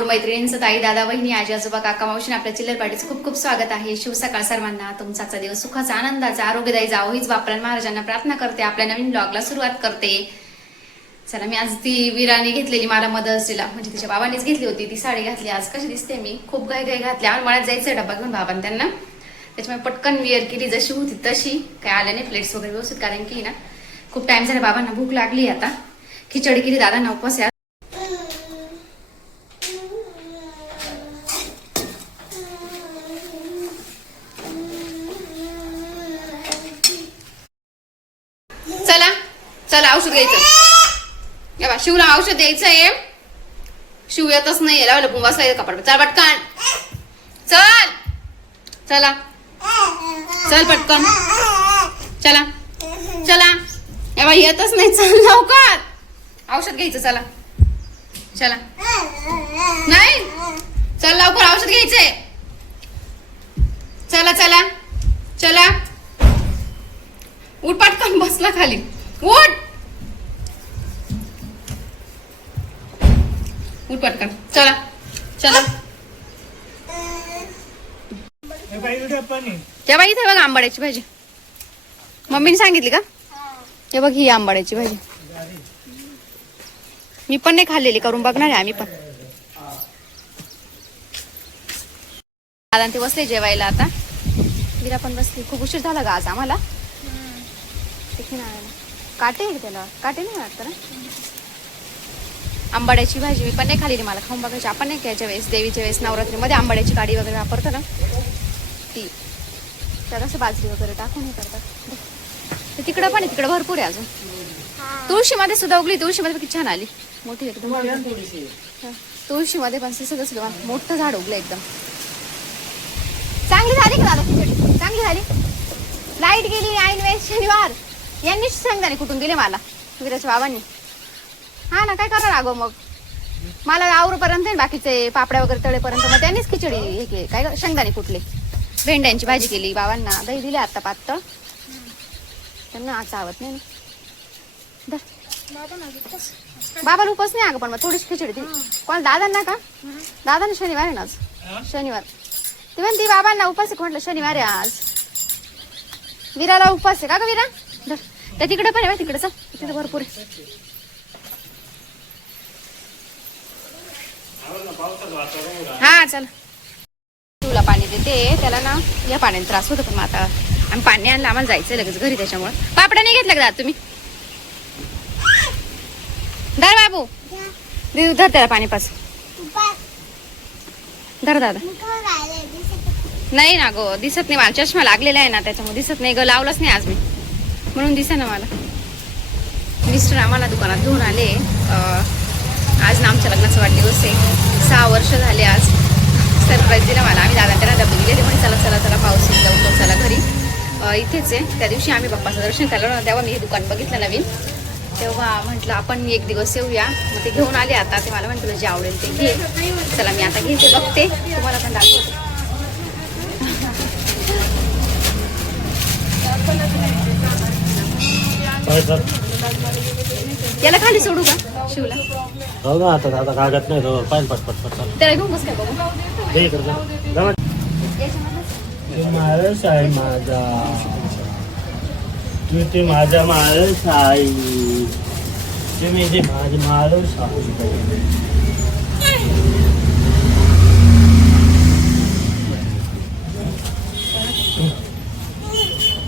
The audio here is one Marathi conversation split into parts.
गोड मैत्रिणींचं ताई दादा बहिणी आजी आजोबा काका मावशी आपल्या चिल्लर पार्टीचं खूप खूप स्वागत आहे. शिव सकाळ सर्वांना. तुमचा दिवस सुखाचा आनंदाचा आरोग्यदायी जावं हीच बापरान महाराजांना प्रार्थना करते. आपल्या नवीन ब्लॉगला सुरुवात करते. चला मी आज ती विराने घेतलेली मला मदर्सला म्हणजे तिच्या बाबांनीच घेतली होती. ती साडी घातली आज. कशी दिसते मी? खूप घाई घाई घातली. आणि मला जायचं डब्बा घेऊन बाबांनी त्यांना. त्याच्यामुळे पटकन विअर केली. जशी होती तशी. काय आल्या नाही. प्लेट्स वगैरे व्यवस्थित कारण की ना. खूप टाइम झाला बाबांना भूक लागली आता. खिचडी केली. दादांना उपवास आहे चला चला औषध घ्यायचं. या बा शिवला औषध द्यायचं आहे शिव येतच नाही लावलं लपून बसलाय कपाट चल पटकन. चल. चला. चल पटकन. चला. चला. या बा येतच नाही. चल लवकर. औषध घ्यायचं चला. चला. नाही. चल लवकर औषध घ्यायचंय. चला चला. चला. उठ पटकन बसला खाली. उठ. उठ पटकन. चला. चला. त्या बाई इथे बघ आंबाड्याची भाजी. मम्मीने सांगितली का? हे बघ ही आंबाड्याची भाजी. मी पण नाही खाल्लेली करून बघणार आहे आम्ही पण. दादा ते बसले जेवायला आता. विरा पण बसली. खूप उशीर झाला का आज आम्हाला. काटे आहे त्याला. काटे नाही वाटतं ना? आंबाड्याची भाजी मी पण नाही खाल्लेली मला खाऊन बघायची. आपण नाही त्याच्या वेळेस देवीच्या वेळेस नवरात्रीमध्ये आंबाड्याची काडी वगैरे वापरतो ना ती. त्यात असं बाजरी वगैरे टाकून हे करतात. ते तिकडं पण आहे तिकडं भरपूर आहे अजून. तुळशीमध्ये सुद्धा उगली तुळशीमध्ये पण किती छान आली. मोठी एकदम. हा. तुळशीमध्ये पण सगळं मोठं झाड उगलं एकदम. चांगली झाली का दादा खिचडी? चांगली झाली? लाइट गेली ऐन वेळेस शनिवार. यांनीच सांगताना कुठून दिले मला विराच्या बाबांनी. हा ना काय करा अगो मग? मला आवरूपर्यंत आहे ना बाकीचे पापड्या वगैरे तळेपर्यंत. मग त्यांनीच खिचडी हे केली. काय ग? शेंगदाणे कुठले? भेंड्यांची भाजी केली बाबांना. दही दिले आता पातळ. त्यांना आज आवत नाही ना. धर. बाबाला उपास नाही अगं पण मग थोडीशी खिचडी दिली कोण दादांना का? दादांना शनिवार आहे ना आज? शनिवार. ती म्हणती बाबांना उपास आहे म्हटलं शनिवार आहे आज. विराला उपास आहे का ग विरा? धर. त्या तिकडे पण आहे तिकडे चल तिकडे भरपूर आहे. हा चल. तुला पाणी देते त्याला ना या पाण्याने त्रास होतो पण आता आम्ही पाणी आणलं आम्हाला जायचं लगेच घरी त्याच्यामुळे. पापड्या नाही घेतल्या का तुम्ही? धर बाबू. दे धर त्याला पाणी पास धर दादा. नाही ना गो दिसत नाही. मला चष्मा लागलेला आहे ना त्याच्यामुळे दिसत नाही. ग लावलंच नाही आज मी. म्हणून दिसा ना मला. मिस्टर आम्हाला दुकानात घेऊन आले. आज ना आमच्या लग्नाचा वाढदिवस आहे. सहा वर्ष झाले आज. सरप्राईज दिला मला आम्ही दादा त्यांना डबल गेले पण चला चला चला पाऊस येईल लवकर चला घरी. इथेच आहे. त्या दिवशी आम्ही बाप्पाचं दर्शन केलं ना तेव्हा मी हे दुकान बघितलं नवीन. तेव्हा म्हटलं आपण एक दिवस येऊया. मग ते घेऊन आले आता. ते मला म्हटलं जे आवडेल ते घे. चला मी आता घेते बघते. तुम्हाला पण दाखवते. याला खाली सोडू का? शिवला. जाऊ ना आता आता कागद नाही जाऊ पाहिजे पट पट पट चाल त्याला घेऊन बस काय बघू दे इकडे जा. जा ना. तू माळस आहे माझा तू ते माझा माळस आई तुम्ही ते माझी माळस आहे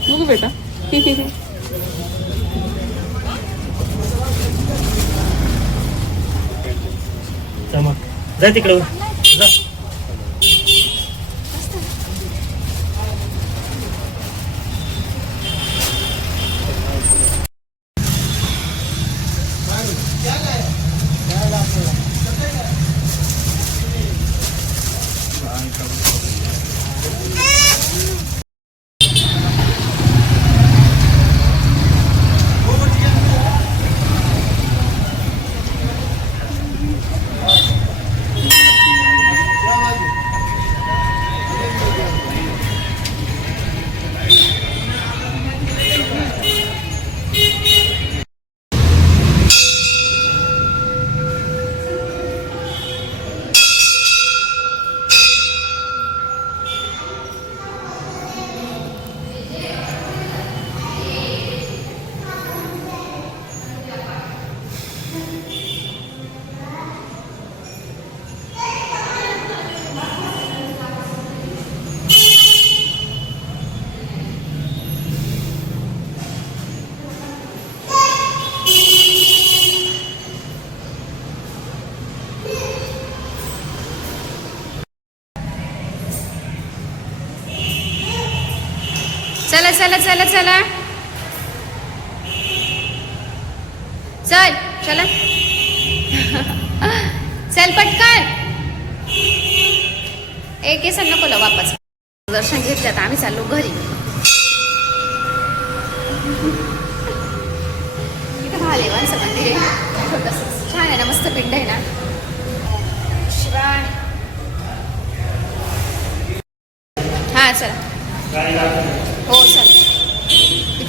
बघू बेटा चमक जा तिकडं. जा. चला चला चला. चल चला. चल पटकन. एक केसन नको ला वापस. दर्शन घेतलं तर आम्ही चाललो घरी. इथं महादेवांचं मंदिर आहे छोटस छान आहे ना मस्त पिंड आहे ना. शिवाय. हा चला. हो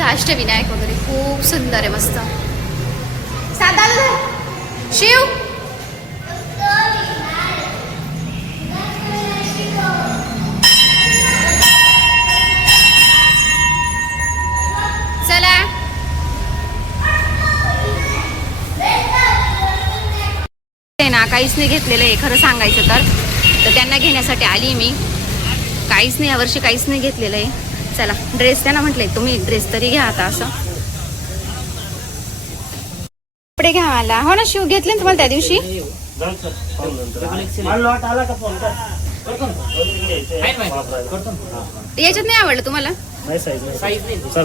तिथं अष्टविनायक वगैरे खूप सुंदर आहे मस्त. शिव. चला. ते ना काहीच नाही घेतलेलं आहे खरं सांगायचं तर. तर त्यांना घेण्यासाठी आली मी. काहीच नाही यावर्षी काहीच नाही घेतलेलं आहे. चला ड्रेस त्यांना म्हटले तुम्ही ड्रेस तरी घ्या आता असं. कपडे घ्या आला. हो ना शिव घेतले ना तुम्हाला त्या दिवशी? याच्यात नाही आवडलं तुम्हाला?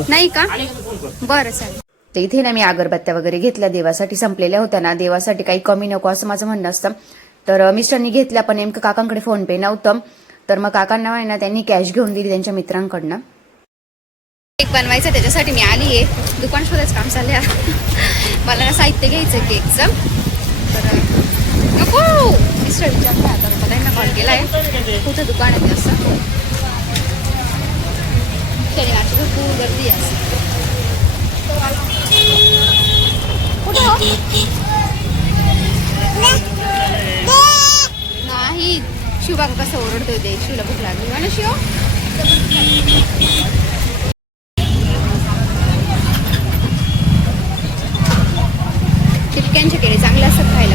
नाही का? बरं चालेल. तर इथे ना मी अगरबत्त्या वगैरे घेतल्या देवासाठी संपलेल्या होत्या ना. देवासाठी काही कमी नको असं माझं म्हणणं असतं. तर मिस्टरनी घेतल्या पण नेमकं काकांकडे फोन पे नव्हतं. तर मग काकांना ना त्यांनी कॅश घेऊन दिली त्यांच्या मित्रांकडनं. केक बनवायचं त्याच्यासाठी मी आली आहे. दुकान शोधायचं काम चाललंय मला ना साहित्य घ्यायचं केकचं. तर नको! मिस्टर विचारलं आता मला त्यांना कॉल केला आहे कुठं दुकान आहे असं? शनिवारची भरपूर गर्दी आहे. असं कुठे हो? नाही. कसं ओरडतोय ते. शिवला भूक लागली. हो ना शिव? चिटक्यांचे केले चांगलं असतात खायला.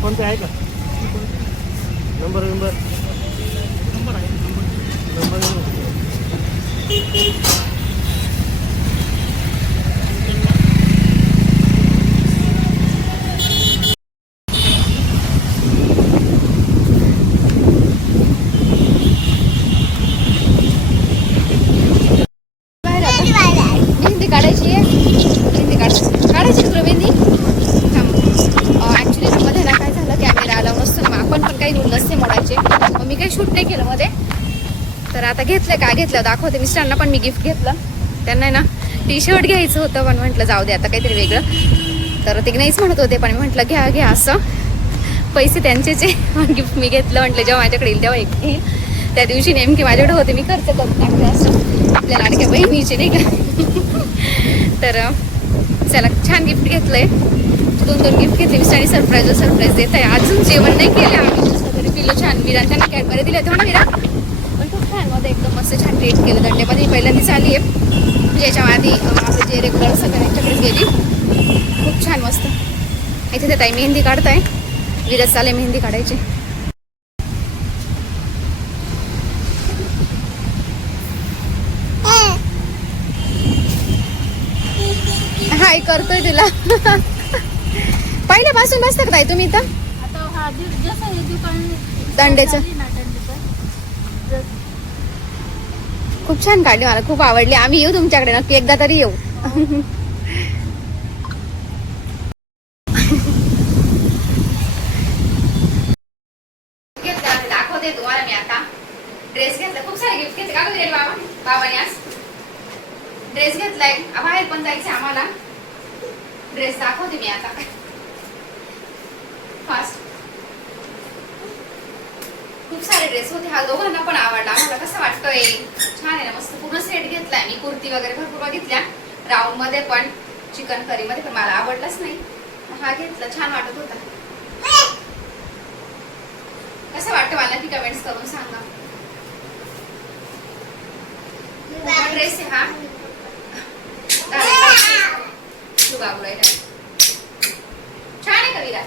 कोणते आहे का नंबर नंबर नंबर आहे नंबर बाहेर आता. मेहंदी काढायची आहे मेहंदी काढायची काढायची तुला मेहंदी ॲक्च्युली मध्ये ना काय झालं कॅमेरा आला नसतो ना मग आपण पण काही रूल नसते मोडायचे मग मी काही शूट नाही केलं मध्ये तर आता घेतलं का घेतलं दाखवते मिस्टरांना पण मी गिफ्ट घेतलं. त्यांना आहे ना टी शर्ट घ्यायचं होतं पण म्हटलं जाऊ दे आता काहीतरी वेगळं. तर ते नाहीच म्हणत होते पण मी म्हटलं घ्या घ्या असं. पैसे त्यांचेच आहे गिफ्ट मी घेतलं म्हटलं जेव्हा माझ्याकडे येईल तेव्हा एक येईल त्या दिवशी नेमके माझ्याकडे होते मी खर्च करून टाकले असं. आपल्या लाडक्या बहिणीचे नाही का? तर चला छान गिफ्ट घेतलंय. दोन दोन गिफ्ट घेतले मिस्टरांनी सरप्राईज सरप्राईज देत आहे अजून जेवण नाही केलं. आम्ही पिलो वगैरे छान. विरा त्यांना कॅडबरे दिले होते हो म्हणा विरा मध्ये एकदम मस्त छान ट्रीट केलं. दंड्यामध्ये पहिल्यांदाच आली आहे. ज्याच्या आधी अं, आपले जे रेग्युलर सगळं त्यांच्याकडे गेली. खूप छान मस्त. इथे ते ताई मेहंदी काढताय. विरज चाले मेहंदी काढायची. हाय करतोय तुला. पहिल्यापासून बसता का ताई तुम्ही इथं? आता हा दि- जसं हे दुकान दांड्याचं. झाली ना दांड्याचं, जस- खूप छान काढली मला खूप आवडली. आम्ही येऊ तुमच्याकडे नक्की एकदा तरी येऊ. दाखवते तुम्हाला मी आता. ड्रेस घेतला. खूप सारे गिफ्ट घेतले. का गं बाबा? बाबाने आज? ड्रेस घेतलाय. आ, बाहेर पण जायचं आम्हाला. ड्रेस दाखवते मी आता. फास्ट खूप सारे ड्रेस होते. हा दोघांना पण आवडला. आम्हाला कसं वाटतोय? छान आहे ना. मस्त पूर्ण सेट घेतलाय. मी कुर्ती वगैरे भरपूर बघितल्या. राऊंडमध्ये पण चिकन करी मध्ये पण मला आवडलाच नाही. हा घेतला. छान वाटत होता. कसं वाटतं मला की कमेंट्स करून सांगा? ड्रेस आहे हा. तू बाबू राहिला छान आहे कविता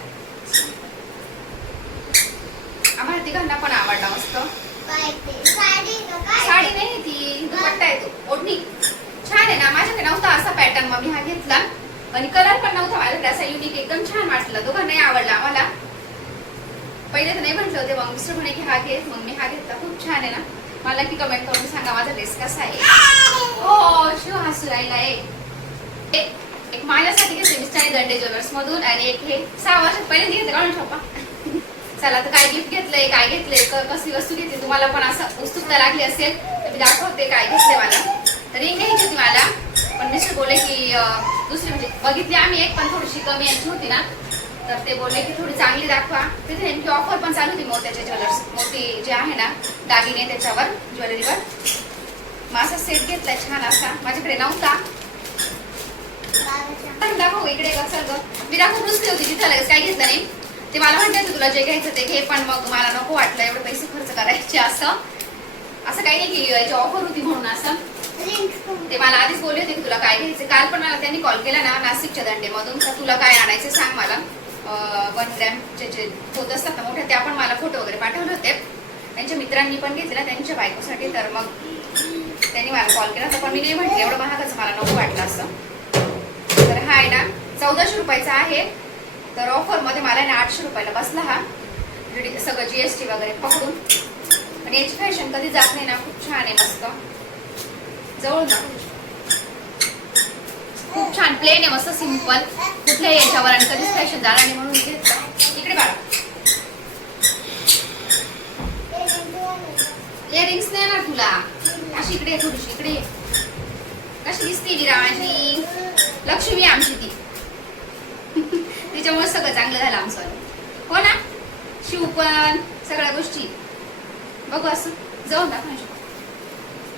आम्हाला तिघांना पण आवडला मस्त साडी नाही ती दुपट्टा आहे तो ओढणी छान आहे ना माझ्याकडे नव्हता असा हा घेतला. आणि कलर पण नव्हता माझ्याकडे असा युनिक एकदम छान वाटलं. दोघांनाही आवडला आम्हाला. पहिले तर नाही म्हटलं होते मग मिस्टर म्हणे की हा घे. मग मी हा घेतला खूप छान आहे ना. मला की कमेंट करून सांगा माझा ड्रेस कसा आहे. हो शिव हसू राहिला आहे एक माझ्यासाठी घेतले आणि दंडे ज्वेलर्स मधून. आणि एक हे सहा वर्षात पहिले घेते काढून ठोपा चला तर काय गिफ्ट घेतलंय काय घेतलंय कसली वस्तू घेतली तुम्हाला पण असं उत्सुकता लागली असेल तर मी दाखवते काय घेतलंय मला. तर रिंग घ्यायची होती मला. पण मिस्टर बोलले की दुसरी म्हणजे बघितली आम्ही एक पण थोडीशी कमी यांची होती ना. तर ते बोलले की थोडी चांगली दाखवा. तिथे नेमकी ऑफर पण चालू होती मोत्याच्या ज्वेलर्स मोती जे आहे ना दागिने त्याच्यावर ज्वेलरीवर. मग असा सेट घेतलाय छान असा. माझ्याकडे नव्हता. दाखव इकडे कसं ग मी दाखवून रुसली होती तिथे लगेच काय घेतलं नाही. ते मला म्हणते तुला जे घ्यायचं ते घे पण मग मला नको वाटलं एवढे पैसे खर्च करायचे असं. असं काही नाही की याची ऑफर होती म्हणून असं. ते मला आधीच बोलले होते तुला काय घ्यायचं. काल पण मला त्यांनी कॉल केला ना नाशिकच्या दंडेमधून. तर तुला काय आणायचं सांग मला. वन ग्रॅमचे जे होत असतात ना मोठे त्या पण मला फोटो वगैरे पाठवले होते. त्यांच्या मित्रांनी पण घेतले त्यांच्या बायकोसाठी. तर मग त्यांनी मला कॉल केला. तर पण मी नाही म्हटलं एवढं महागच मला नको वाटलं असं. तर हा आहे ना चौदाशे रुपयाचा आहे. तर ऑफरमध्ये मला आहे ना आठशे रुपयाला बसला हा. म्हणजे सगळं जीएसटी वगैरे पकडून. आणि याची फॅशन कधी जात नाही ना खूप छान आहे मस्त. जवळ ना खूप छान प्लेन आहे मस्त सिंपल कुठल्याही याच्यावर आणि कधीच फॅशन जाणार नाही म्हणून इकडे काढा. इयरिंग्स नाही ना तुला. अशी इकडे थोडीशी इकडे कशी दिसते ती रामाची लक्ष्मी आहे आमची ती. तिच्यामुळे सगळं चांगलं झालं आमचं. हो ना? शिव पण सगळ्या गोष्टी. बघू असं. जाऊन दाखव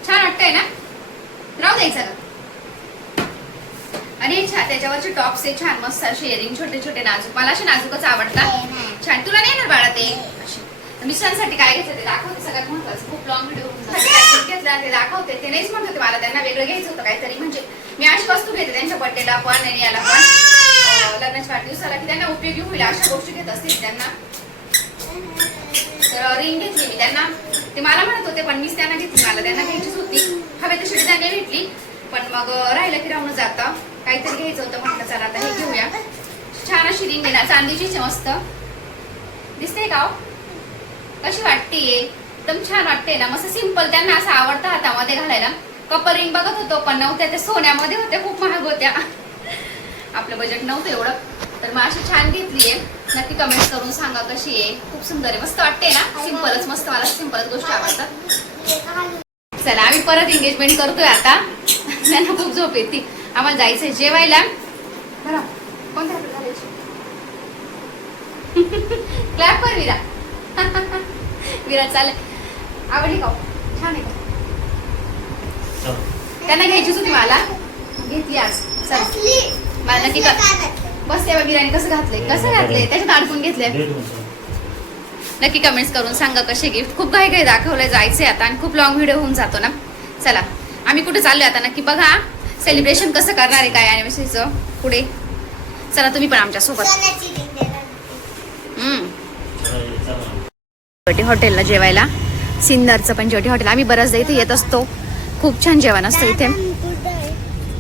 छान वाटतंय ना? राहू द्यायचं हे छान त्याच्यावरचे टॉप्स आहे छान मस्त असे इयरिंग छोटे छोटे नाजूक. मला असे नाजूकच आवडतात. छान. तुला नाही येणार बाळा ते? मिस्टरांसाठी काय घेतलं ते दाखवते सगळ्यात महत्वाचं. खूप लॉंग व्हिडिओ घेतला ते दाखवते. ते नाहीच म्हणत होते मला. त्यांना वेगळं घ्यायचं होतं काहीतरी. म्हणजे मी अशी वस्तू घेते. त्यांच्या बर्थडेला पण आणि याला पण. लग्नाच्या वाढदिवसाला की त्यांना उपयोगी होईल अशा गोष्टी घेत असतील त्यांना. तर रिंग घेतली मी त्यांना. ते मला म्हणत होते पण मीच त्यांना घेतली मला त्यांना घ्यायचीच होती. हवे तशी त्यांना भेटली. पण मग राहिलं की राहून जाता काहीतरी घ्यायचं होतं म्हटलं चला आता हे घेऊया. छान अशी रिंग आहे ना चांदीची मस्त. दिसते का हो? कशी वाटतेय? एकदम छान वाटते ना. मस्त सिंपल त्यांना असं आवडतं हातामध्ये घालायला. कपल रिंग बघत होतो पण नव्हत्या त्या सोन्यामध्ये होत्या खूप महाग होत्या. आपलं बजेट नव्हतं एवढं. तर मग अशी छान घेतलीये. नक्की कमेंट करून सांगा कशी आहे. खूप सुंदर आहे. मस्त वाटते ना? सिंपलच मस्त मला सिंपलच गोष्टी आवडतात. चला आम्ही परत एंगेजमेंट करतोय आता. त्यांना खूप झोप येते. आम्हाला जायचंय जेवायला. कोणत्या क्लॅप कर विरा. विरा चालेल. आवडली का हो? छान आहे का? त्यांना घ्यायचीच होती मला. घेतली आज. चल. मला नक्की का बस तेव्हा बिर्याणी कसं घातलंय? कसं घातलंय? त्याच्यात अडकून घेतलंय. नक्की कमेंट्स करून सांगा कसे गिफ्ट खूप काही काही दाखवलंय जायचंय आता आणि खूप लॉंग व्हिडिओ होऊन जातो ना. चला आम्ही कुठे चाललोय आता? नक्की बघा. सेलिब्रेशन कसं करणार आहे काय अॅनिव्हर्सरीचं पुढे. चला तुम्ही पण आमच्यासोबत. ज्योटी हॉटेलला जेवायला. सिन्नरचं पण ज्योटी हॉटेल. आम्ही बऱ्याचदा इथे येत असतो. खूप छान जेवण असतं इथे.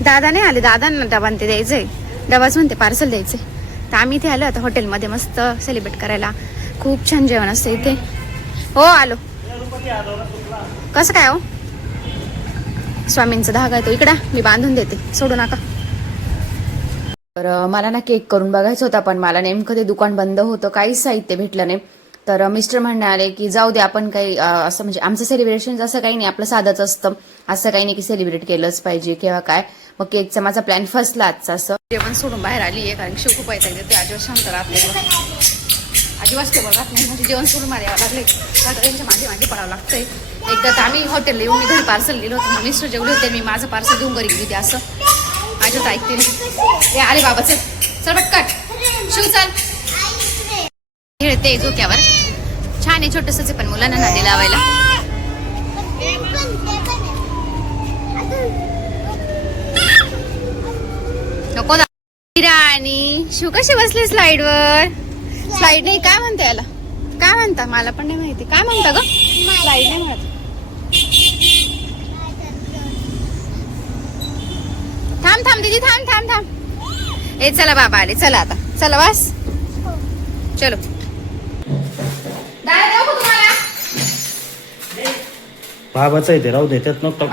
दादा नाही आले. दादांना डबा ते द्यायचंय. डबाच म्हणते पार्सल द्यायचे. तर आम्ही इथे आलो आता हॉटेलमध्ये मस्त सेलिब्रेट करायला. खूप छान जेवण असतं इथे. हो आलो. कसं काय हो? स्वामींचा धागा आहे तो इकडा. मी बांधून देते. सोडू नका. तर मला ना केक करून बघायचं होता पण मला नेमकं ते दुकान बंद होतं काहीच साहित्य भेटलं नाही. तर मिस्टर म्हणणे आले की जाऊ दे आपण काही असं म्हणजे आमचं सेलिब्रेशन असं काही नाही आपलं साधंच असतं. असं काही नाही की सेलिब्रेट केलंच पाहिजे किंवा काय. मग केकचा माझा प्लॅन फसला आजचा असं. जेवण सोडून बाहेर आली आहे कारण शिव खूप आहे ते आजीवर शांत राहत नाही. अजिबात स्टेबल राहत नाही म्हणजे जेवण सोडून मला यावं लागले त्यांच्या मागे मागे पडावं लागतंय. एकदा तर आम्ही हॉटेलला येऊन मी घरी पार्सल लिहिलं होतं मग मिस्टर जेवले होते मी माझं पार्सल घेऊन घरी गेली होती असं. माझ्यात ऐकते. ए आले बाबा चल. चल पटकट शिव चल. खेळते झोक्यावर छान आहे छोटंसंच पण मुलांना नादी लावायला नको दा- आणि शिव कशी बसले स्लाइड वर स्लाइड नाही काय म्हणते याला? काय म्हणता? मला पण नाही माहिती. काय म्हणता ग? स्लाइड नाही म्हणत थांब थांब दीदी थांब थांब थांब. ए चला बाबा आले. चला आता. चला वास चलो. बाबाचं आहे ते. राहू दे त्यात नको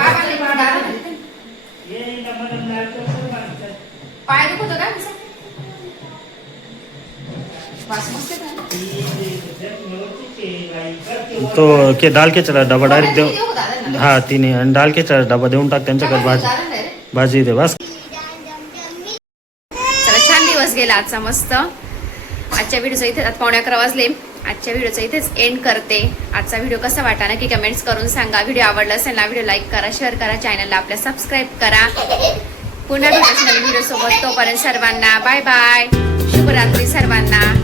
तो के दाल के चला डबा डायरेक्ट देऊ का? हा तिने आणि दाल के चला डबा देऊन टाक त्यांच्याकडे भाजी. भाजी दे बस. चला छान दिवस गेला आजचा मस्त. आजच्या व्हिडिओचा इथे आता पावणे अकरा वाजले. आजच्या व्हिडिओचा इथेच एंड करते. आजचा व्हिडिओ कसा वाटा नक्की कमेंट्स करून सांगा. व्हिडिओ आवडला असेल ना व्हिडिओ लाईक करा शेअर करा चॅनलला आपल्या सबस्क्राईब करा. पुन्हा भेटायचं नवीन व्हिडिओ सोबत. तोपर्यंत सर्वांना बाय बाय शुभरात्री सर्वांना.